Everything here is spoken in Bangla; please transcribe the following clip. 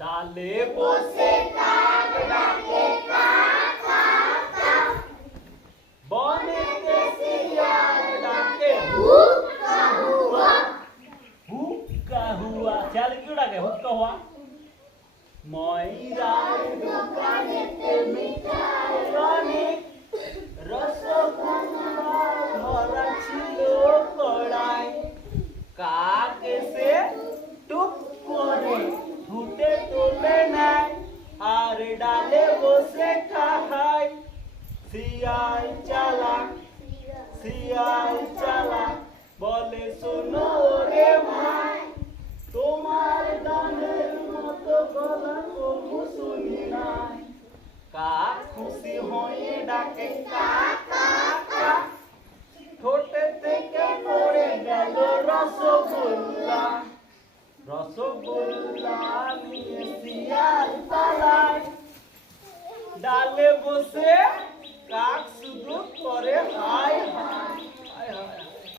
ডালে বসে বনেতে শিয়াল ডাকে হুক্কা হুয়া হুক্কা হুয়া শিয়াল কি ডাকে হুক্কা হুয়া ময়রার দোকানেতে ডালে বসে খায় শিয়াল চালাক শিয়াল চালাক, বলে, শোনো রে ভাই, তোমার দানের মতো গলা কবু শুনি নাই। কাক খুশি হয়ে ডাকে, কাক ঠোঁটে থেকে পড়ে গেল রসগোল্লা। রসগোল্লা নিয়ে Dá-lhe você.